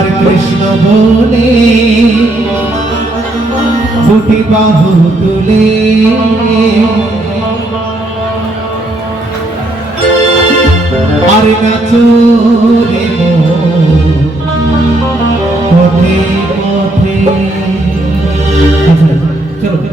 একবার কৃষ্ণ বলে দুটি বাহু তুলে আর নাচো রে পথে পথে। চলো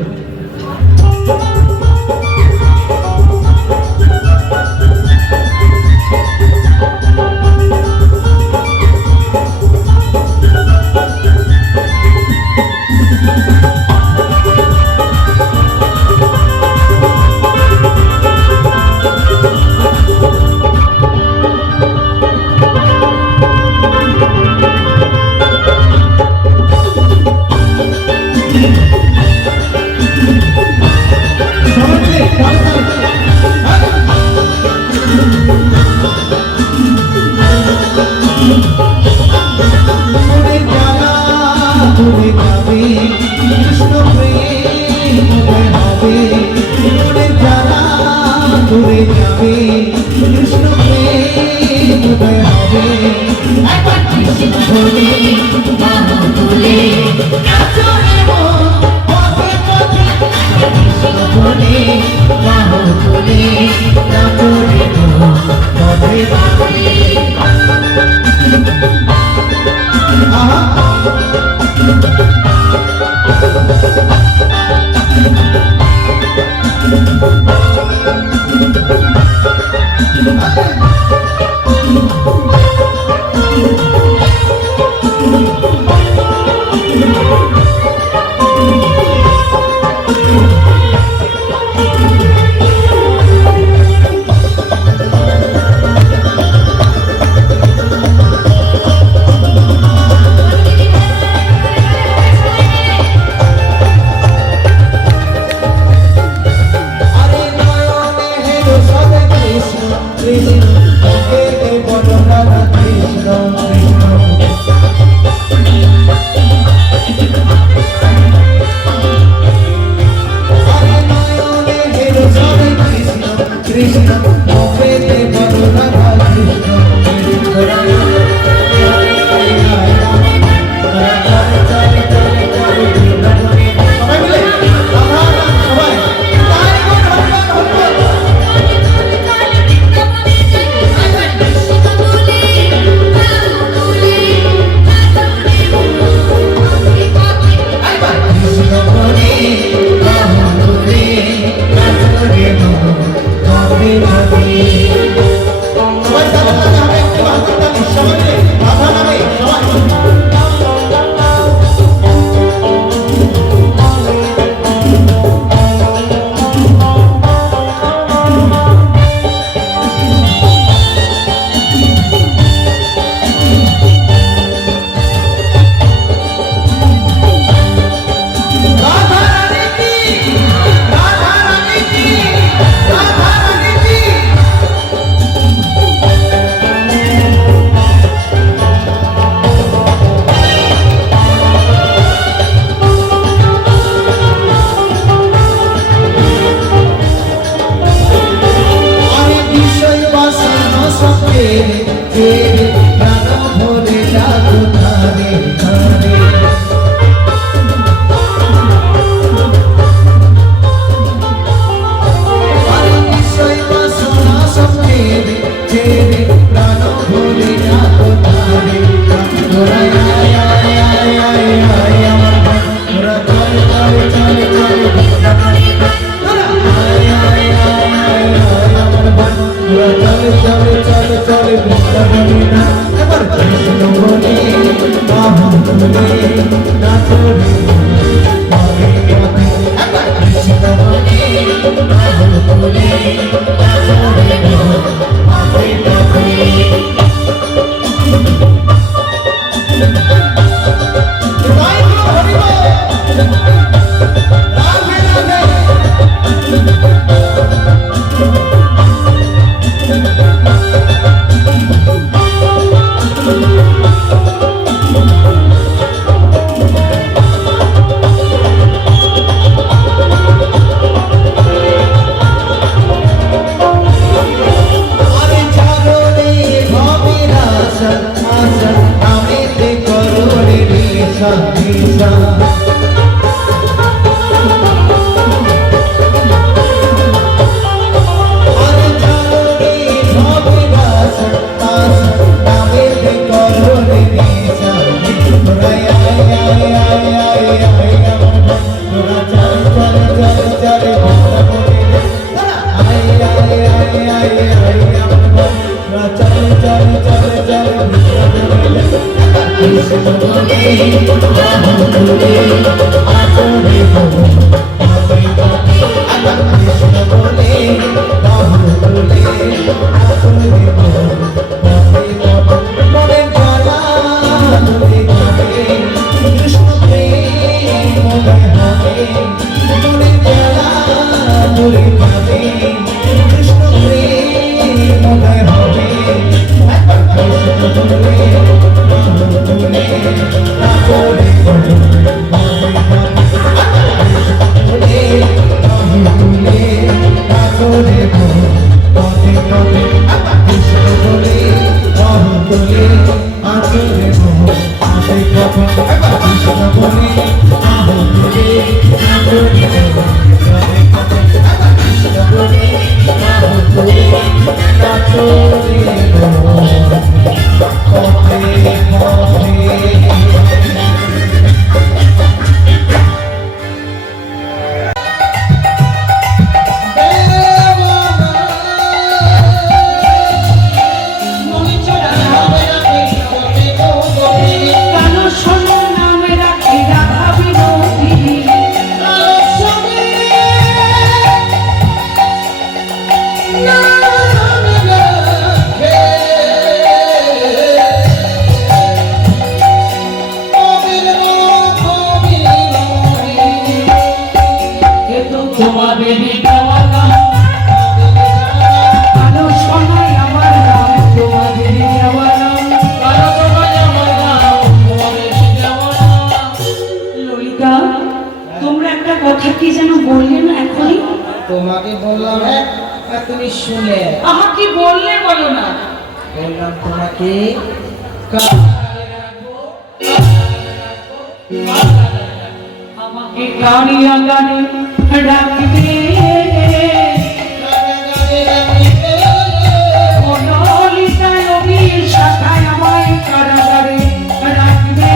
তোমাকে বললাম আর তুমি শুনে আমাকে বললে বলো না। বললাম তোমাকে আমাকে গাড়িয়া গাড়ি ডাকবে ললিতা নবীর শাখায় আমায় কারাগারে রাখবে।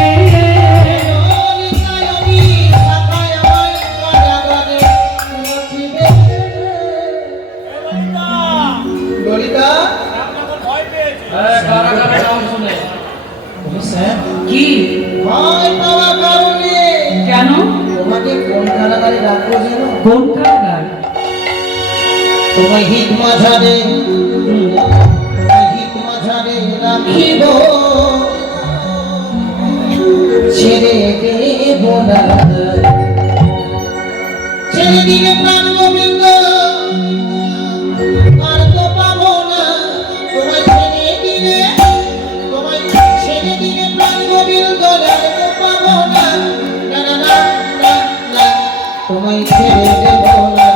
ললিতা কি ভয় পাওয়ার কারণে কেন? তোমাকে কোন কারাগারে রাখবো যেন? কোন কারাগার? তোমায় হিত মাঝারে রাখিব, ছেড়ে দেব না, ছেড়ে দিলে প্রাণ গোবিন্দ আর তো পাবো না। তোমায় ছেড়ে দিলে প্রাণ গোবিন্দ আর তো পাবো না। না না না না না, তোমায় ছেড়ে দেব না।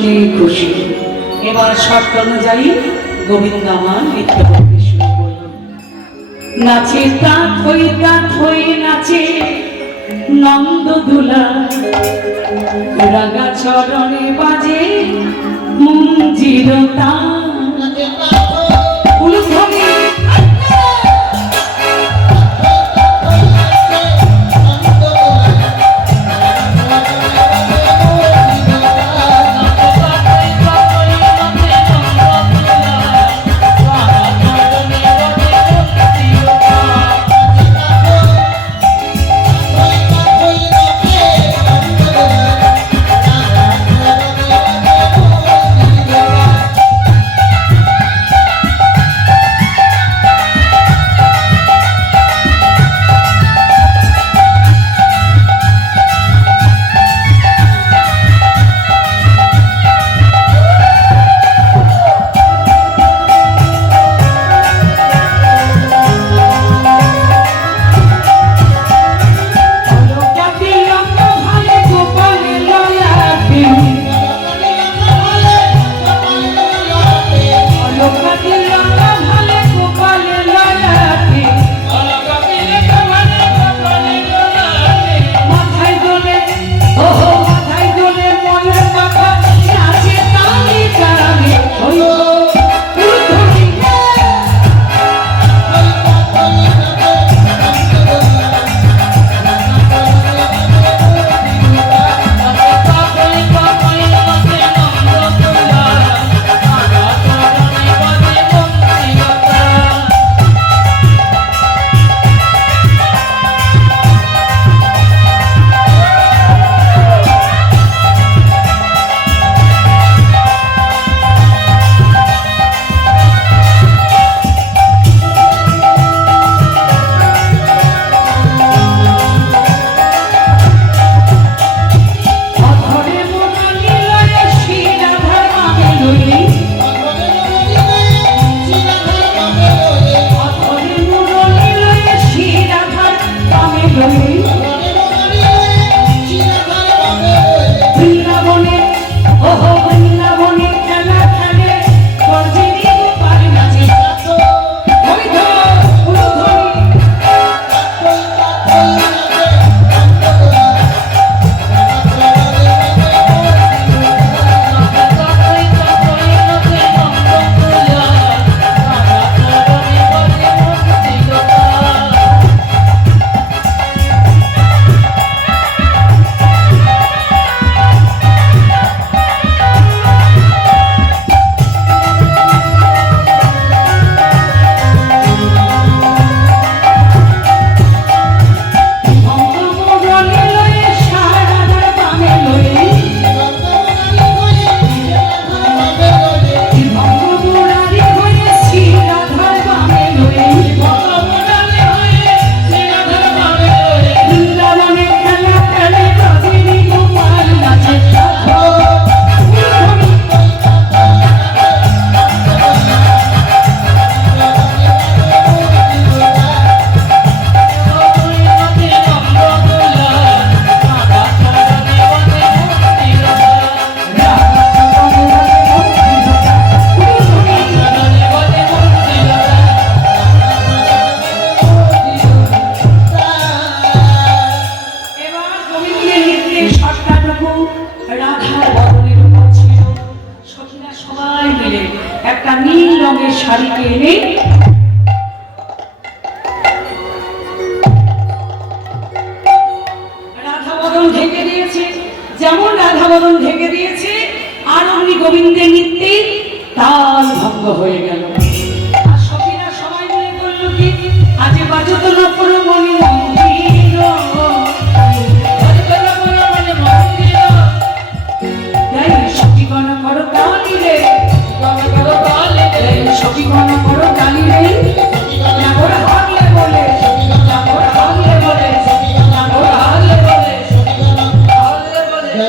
ভীষণই খুশি। এবার শর্ত অনুযায়ী গোবিন্দ আমার নৃত্য করতে শুরু করল। নাচে তাঁত হই নাচে নন্দ দুলা, রাগা চরণে বাজে মঞ্জির তান। উলুধ্বনি একটা নীল রঙের শাড়িকে এনে রাধাবদন ঢেকে দিয়েছে। যেমন রাধাবদন ঢেকে দিয়েছে আর অমনি গোবিন্দের নৃত্যে তাল ভঙ্গ হয়ে গেল। আর সখীরা সবাই মিলে বলল কি আজ বাজত না পুরো মনি মন্দির, তাই সখীগণ করো তালি রে, সখীগণ করো তালি রে, নাগর হাগলে বলে, নাগর হাগলে বলে, নাগর হাগলে বলে, হাগলে বলে।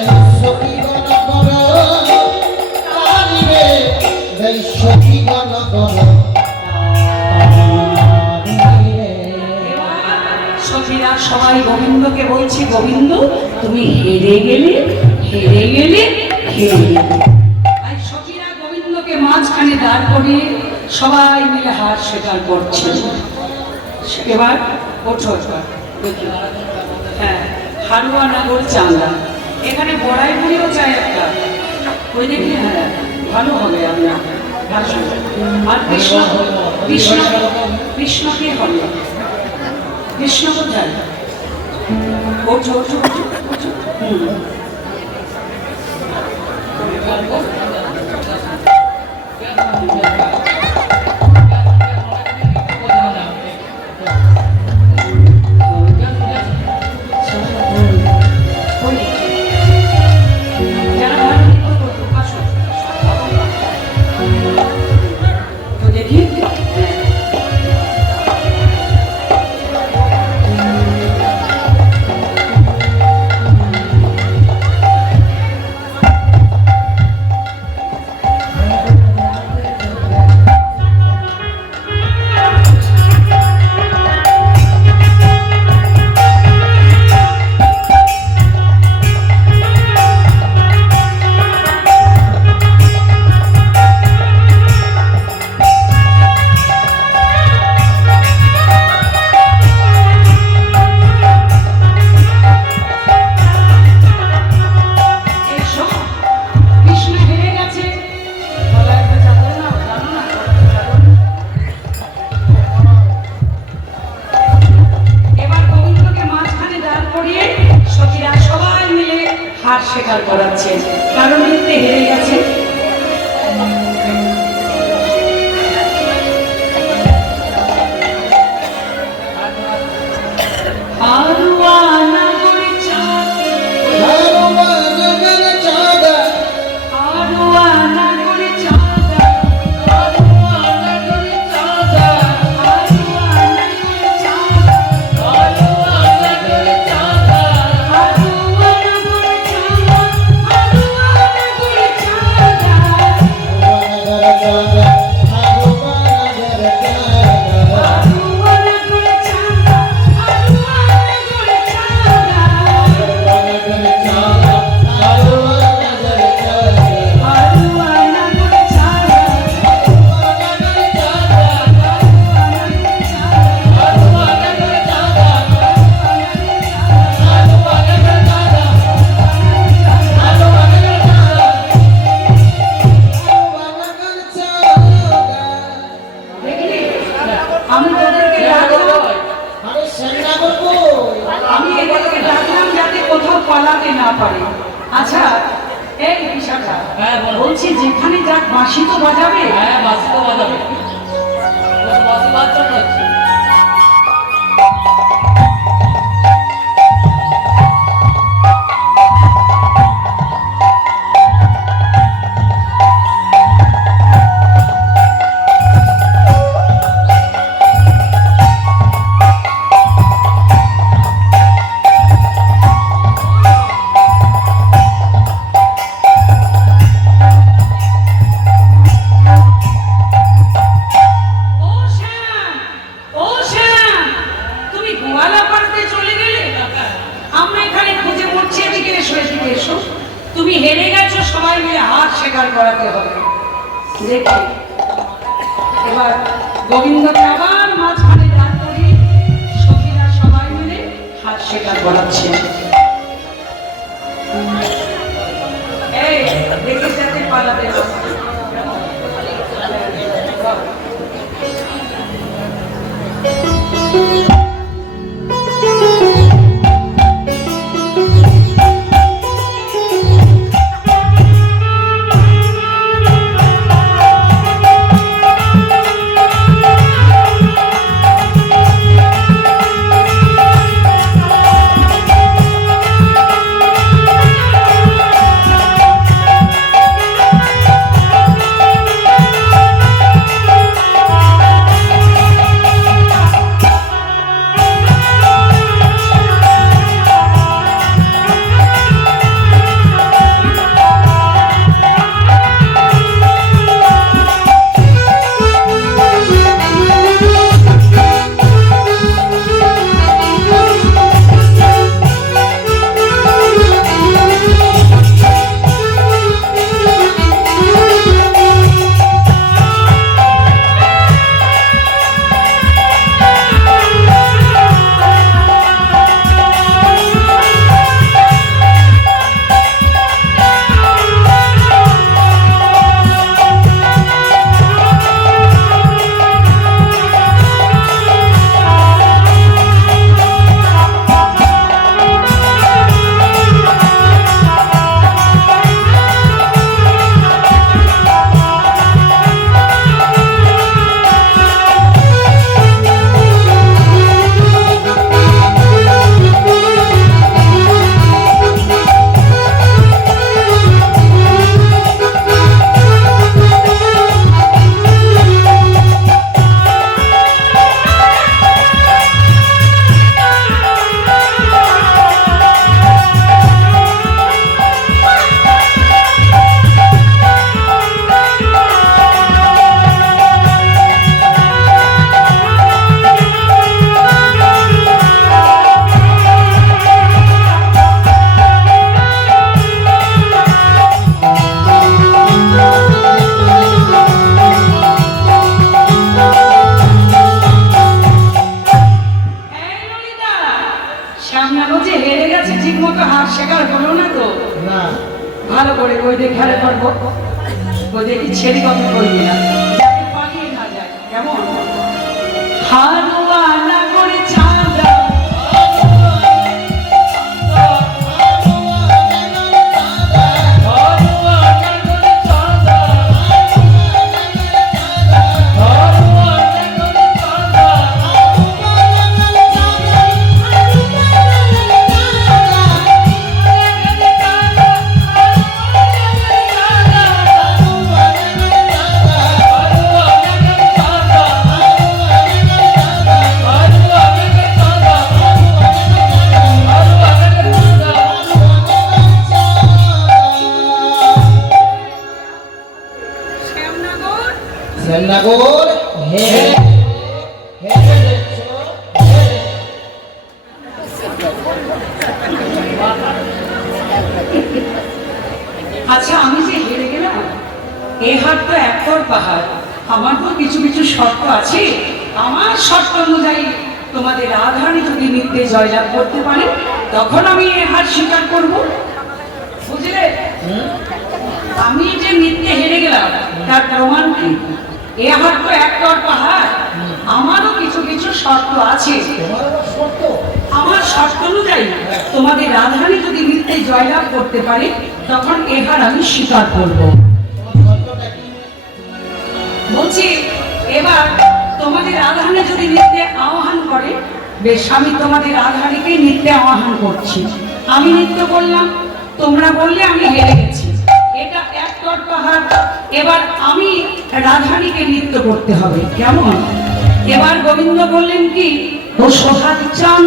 সখীরা সবাই গোবিন্দকে বলছি, গোবিন্দ তুমি হেরে গেলে, হেরে গেলে, হেরে গেলে। মাঝখানে দাঁড় করিয়ে সবাই মিলে হার স্বীকার করছেন। এবার ওঠো এবার দেখি। হ্যাঁ, হারুয়া নাগর চাঁদা, এখানে বড়াই মুড়িও চাই একটা, ওই দেখি। হ্যাঁ, ভালো হবে আপনার ভাষণ। আর কৃষ্ণ কৃষ্ণ কৃষ্ণ কে হবে? কৃষ্ণ কোথায়? ওঠো ওঠো ওঠো ওঠো। হার স্বীকার করাচ্ছে, কারণ নৃত্যে হেরে গেছে। আচ্ছা, এই বিশাখা, বলছি যেখানে যাক বাঁশি তো বাজাবে। হ্যাঁ, বাঁশি তো বাজাবে, বাঁশি বাজানো হচ্ছে। তুমি হেরে গেছো, সবাই মিলে হার স্বীকার করাতে হবে। দেখি এবার গোবিন্দকে আবার মাঝখানে দাঁড় করি, সখীরা সবাই মিলে হার স্বীকার করাচ্ছে। এই দেখে যাতে পালাতে হবে। শ্যামনাগো যে হেরে গেছে ঠিক মতো হাত শেখার হলো না তো। না ভালো করে কই দিয়ে খেলে করবো, কই দেখি ছেড়ে কথা করবি না, যাতে পালিয়ে না যায়। কেমন হারুয়া না করে চাঁদা শ্যামনগর হেরে হেরে দেখছো হেরে। আচ্ছা আমি যে হেরে গেলাম, এ হাট তো একর পাহাড়, আমার তো কিছু কিছু শর্ত আছে। আমার শর্ত অনুযায়ী তোমাদের রাধারানী যদি নৃত্যে জয়লাভ করতে পারে তখন আমি এ হাট স্বীকার করব, বুঝলে? আমি যে নৃত্যে হেরে গেলাম তার প্রমাণ কি? এ হাট তো একর পাহাড়, আমারও কিছু কিছু শর্ত আছে। তোমার আবার শর্ত? আমার শর্ত অনুযায়ী তোমাদের রাধারানী যদি নৃত্যে জয়লাভ করতে পারে তখন এবার আমি স্বীকার করব। তোমার শর্তটা কি? বলছি এবার তোমাদের রাধারানী যদি নৃত্যে আহ্বান করে, বেশ আমি তোমাদের রাধারানীকে নৃত্যে আহ্বান করছি। আমি নৃত্য করলাম, তোমরা বললে আমি হেরে গেছি, এটা একতরফা হার। এবার আমি রাধারানীকে নৃত্য করতে হবে, কেমন? এবার গোবিন্দ বললেন কি, ও সোহাগ চান।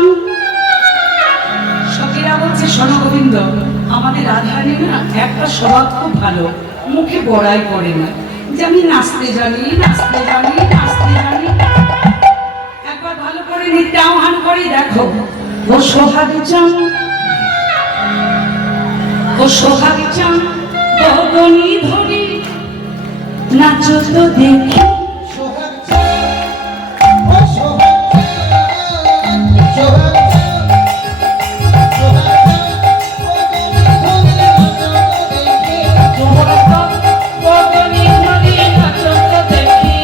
সখীরা বলছে শোনো গোবিন্দ, আমাদের রাধারানী না একটা স্বভাব খুব ভালো, মুখে বড়াই করে না, যে আমি নাচতে জানি নাচতে জানি নাচতে জানি। একবার ভালো করে নৃত্য আহ্বান করি, দেখো ও সোহাগ চান, ও সোহাগ চান বদনি ধরি নাচো তো দেখি। সোহাগ চাঁদ, ও সোহাগ চাঁদ, সোহাগ চাঁদ, সোহাগ চাঁদ, ও তুমি দেখি। সোহাগ চাঁদ, ও তুমি নাচো তো দেখি।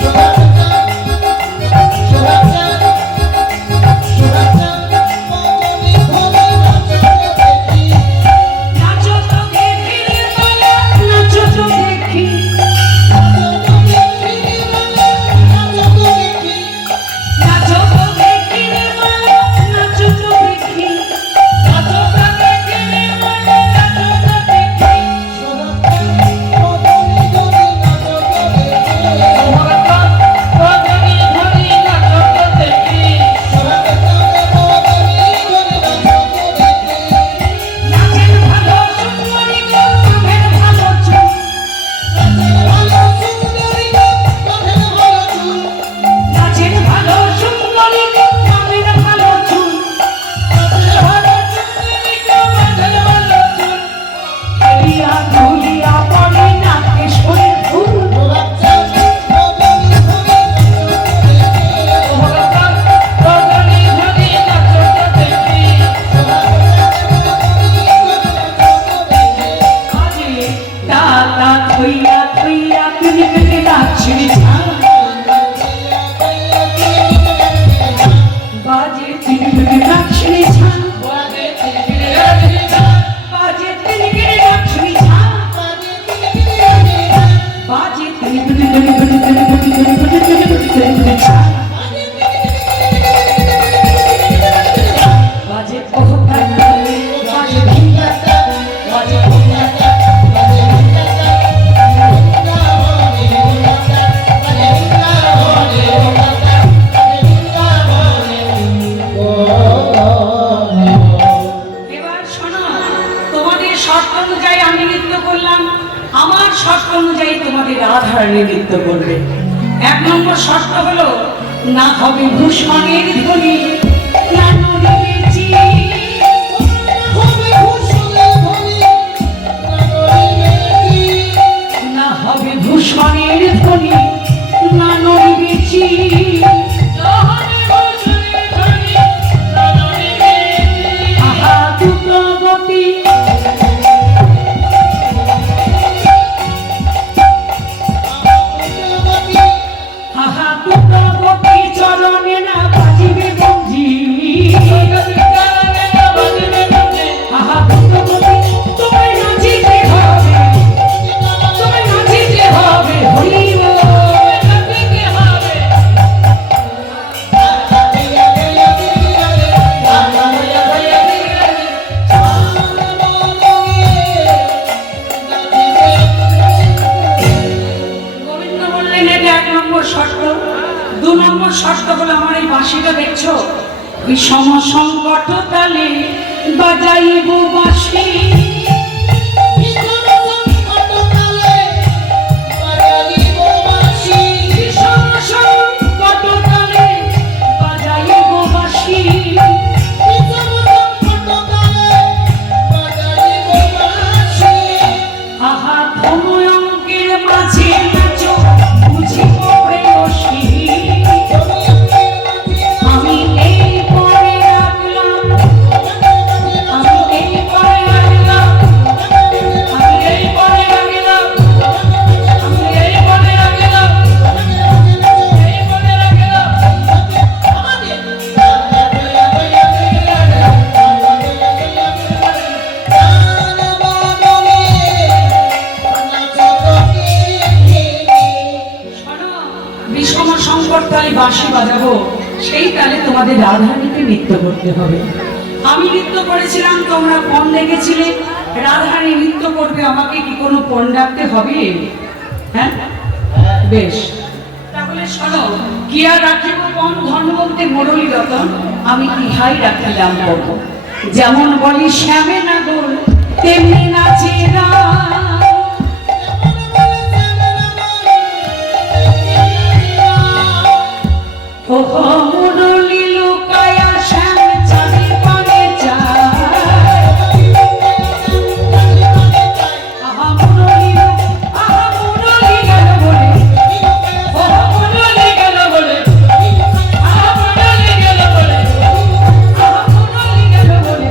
সোহাগ চাঁদ, সোহাগ চাঁদ, সোহাগ চাঁদ, ও তুমি নাচো তো দেখি। নাচো তো দেখি রে মালা, নাচো তো দেখি। নাচো তো দেখি রে মালা, নাচো তো দেখি। নাচো তো দেখি রে মালা, নাচো তো দেখি। নাচের ভালো সুন্দরী গো, কামের ভালো চুল। নাচের ভালো সুন্দরী গো, কামের ভালো চুল। খেলিয়া ধুলিয়া পড়ে নাকে শরীর ফুল। কাজে দাতা থইয়া থইয়া তিনি থেকে নাচড়ি ঝাঁ। বাজে তিনি থেকে নাচড়ি ঝাঁ। বাজে তিনি থেকে নাচড়ি ঝাঁ। বাজে তিনি ঝাঁ। বাজে ওহ কান্নালে, বাজে ভিঙ্গাটা, বাজে ভিঙ্গাটা। এবার শোনো, তোমাদের শর্ত অনুযায়ী আমি নৃত্য করলাম, আমার শর্ত অনুযায়ী তোমাদের রাধারানী নৃত্য করবে। 1 নম্বর শর্ত হলো, না হবে ভূষণের ধ্বনি, না নড়িবে চির। না হবে ভূষণের ধ্বনি, না নড়িবে চির। না হবে ভূষণের ধ্বনি, না নড়িবে বিষম সংকট তালে বাজাইব বাঁশি বিষম সংকট কালে বাজাইব বাঁশি বিষম সংকট তালে বাজাইব বাঁশি বিষম সংকট কালে বাজাইব বাঁশি আহা ধনয়ঙ্কের মাঝে নাচো বুঝিব প্রেয়সী আমি এই পরে রাখলাম আমি এই পরে রাখলাম আমি এই পরে রাখলাম আমি এই পরে রাখলাম এই পরে রাখলাম শোনো, বিষম সংকট তালে বাঁশি বাজাবো সেই তালে তোমাদের রাধারানীকে নৃত্য করতে হবে। আমি নৃত্য করেছিলাম, তোমরা পণ দেখেছিলে, রাধারানী নৃত্য করবে, আমাকে কি কোনো পণ ডাকতে হবে? হ্যাঁ, বেশ, তাহলে শোনো, কি আর রাখিব পণ ধন বলতে মুরলী রতন, আমি ইহাই রাখিলাম করব। যেমন বলি শ্যামে নাগর তেমনি নাচে রাম। ও মুরলী লুকায়া শ্যাম চাঁদে পানে যায়। আহা মুরলী গেল বলে, ও মুরলী গেল বলে, আহা মুরলী গেল বলে, আহা মুরলী গেল বলে।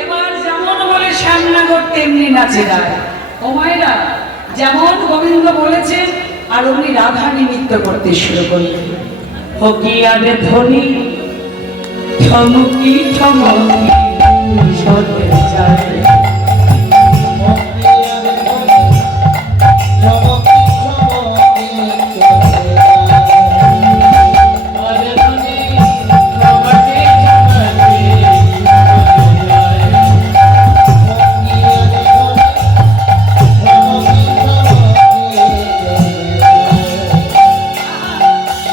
এবার যেমন বলে শ্যামনগর তেমনি নাচে রায়। ও মায়েরা, যেমন গোবিন্দ বলেছেন আর উনি রাধা নৃত্য করতে শুরু করলেন। ও কি আরে ধ্বনি ঠমকি ঠমকি সরে যায়। আরে ধ্বনি ঠমকি ঠমকি সরে যায়।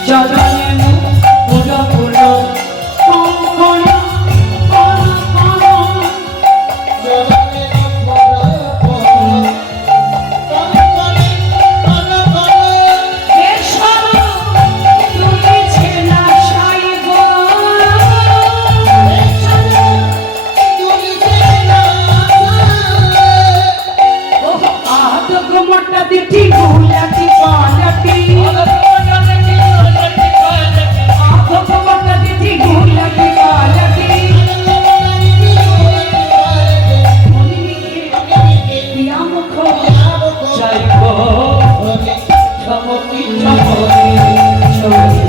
চরণে মুখ পুরো পুরো কঙ্কণ কণ কণ। এসব তুলেছে না সাইব। ও আদগ মোটা দিঠি গুলাটি পালাটি। আদগ মোটা দিঠি গুলাটি পালাটি। মনি মিখে দিয়া মুখ চাইব। ঠমকি ঠমকি সরে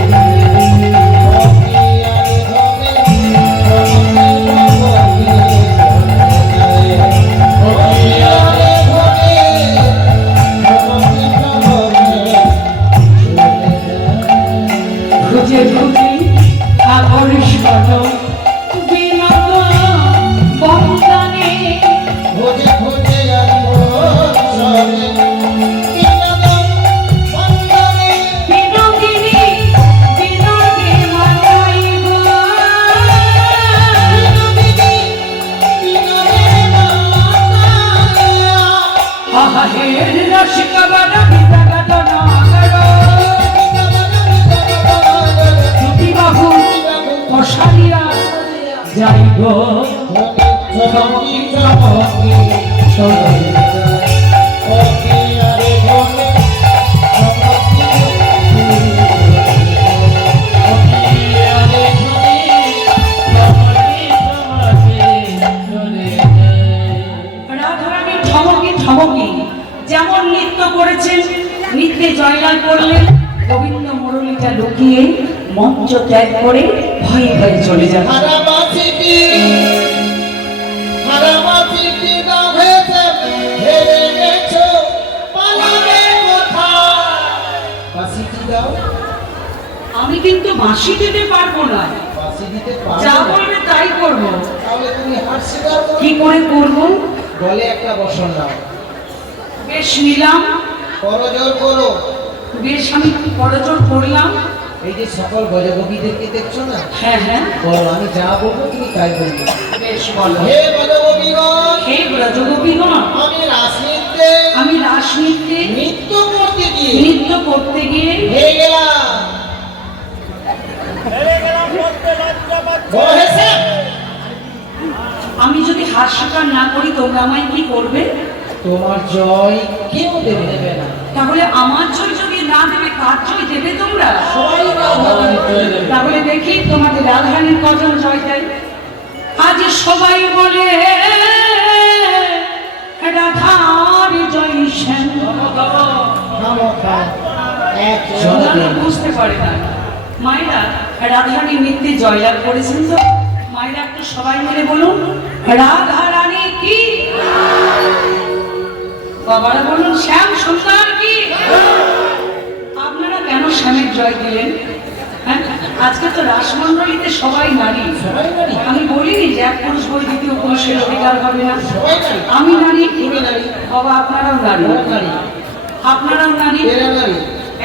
খুঁজে খুঁজে আকর্ষণ বিনোদ বন্দনে। বিনোদিনী বিনোদে মাতাইব। আহা হের রসিক বারা বিদাগত নাগর। দুটি বাহু কষালিয়া যাইব। ঠমকি ঠমকি সরে যায়। রাধারানী ঠমকি ঠমকি যেমন নৃত্য করেছেন, নৃত্যে জয়লাভ করলেন। গোবিন্দ মুরলীটা লুকিয়ে মঞ্চ ত্যাগ করে ভয়ে ভয়ে চলে যান। আমি কিন্তু বাঁশি দিতে পারবো না, যা বলবে তাই করবো। তাহলে তুমি হার স্বীকার করো। কি করে করবো? বলে একটা বসন নাও, বেশ নিলাম, করজোর করো। বেশ আমি করজোর করলাম। এই যে সকল গজগোপীদেরকে দেখছো না, হ্যাঁ হ্যাঁ, বলো আমি যা বলবো তুমি তাই বলবে। বেশ বলো। হে গজগোপীগণ, হে ব্রজগোপীগণ, আমি রাসনৃত্যে আমি রাস নৃত্যে নৃত্য করতে গিয়ে নৃত্য করতে গিয়ে হেরে গেলাম। বলো হেসে। আমি যদি হার স্বীকার না করি তোমরা আমায় কি করবে? তোমার জয় কেউ দেবে না। তাহলে আমার জয় যদি না দেবে কার জয় দেবে তোমরা? সবাই রাধারানী করে দেবে। তাহলে দেখি তোমাদের রাধারানীর কজন জয় দেয়। আজ সবাই বলে রাধার জয় শ্যাম। খামোখা এক ওনারা জনকে বুঝতে পারে না। মায়েরা রাধারানী নৃত্যে জয়লাভ করেছেন তো? মায়েরা একটু সবাই মিলে বলুন রাধারানী কি। বাবারা বলুন শ্যাম সুন্দর কি। আপনারা কেন শ্যামের জয় দিলেন? হ্যাঁ, আজকে তো রাসমণ্ডলীতে সবাই নারী। সবাই নারী। আমি বলিনি যে এক পুরুষ বই দ্বিতীয় পুরুষের অধিকার হবে না। সবাই নারী। আমি নারী, তুমি নারী। বাবা আপনারাও নারী, ওরা নারী, আপনারাও নারী, এরা নারী,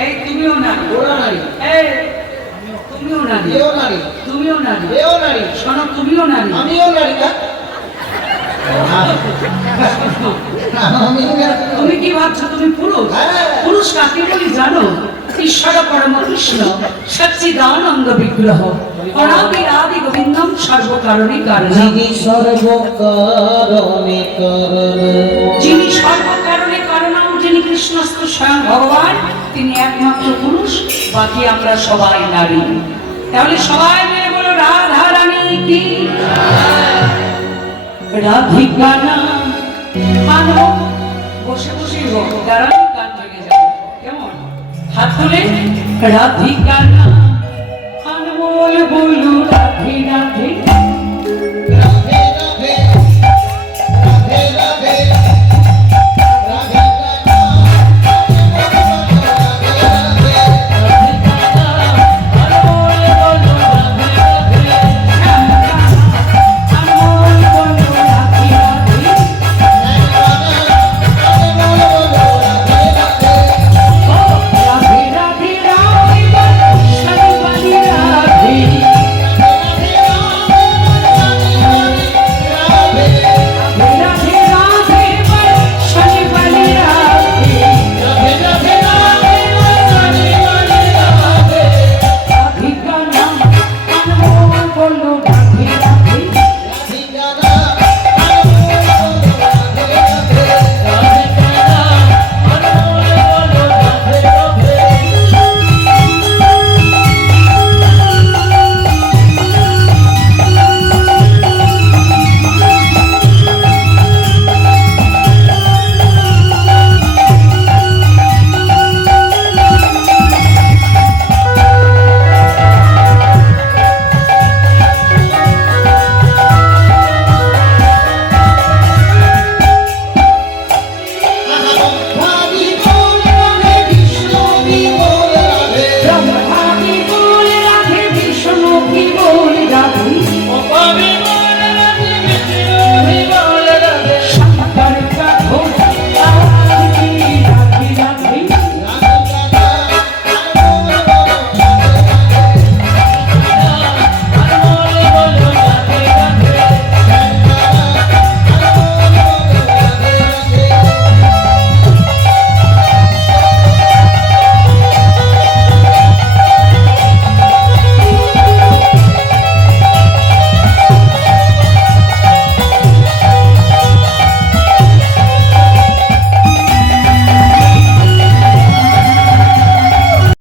এই তুমিও নারী, ওরা নারী, এই তুমিও নারী, এও নারী, তুমিও নারী, এও নারী, শোনো তুমিও নারী। আমিও নারী। আমি তুমি কি ভাবছো তুমি পুরুষ? হ্যাঁ। পুরুষ কাকে বলি জানো? ঈশ্বর পরম কৃষ্ণ সচ্চিদানন্দ বিগ্রহ অনাদি আদি গোবিন্দম সর্বকারণে কারণ। যিনি সর্বকারণে কারণ, যিনি সর্বকারণে কারণ, যিনি কৃষ্ণস্থ স্বয়ং ভগবান, তিনি একমাত্র পুরুষ, বাকি আমরা সবাই নারী। তাহলে সবাই মিলে বলো রাধা রানী কি। রাধিকা না আনো, বসে বসে হোক, দাঁড়ান গান জেগে যাবে কেমন? হাত তুলে রাধিকা না আনমোল বলু রাধে রাধে।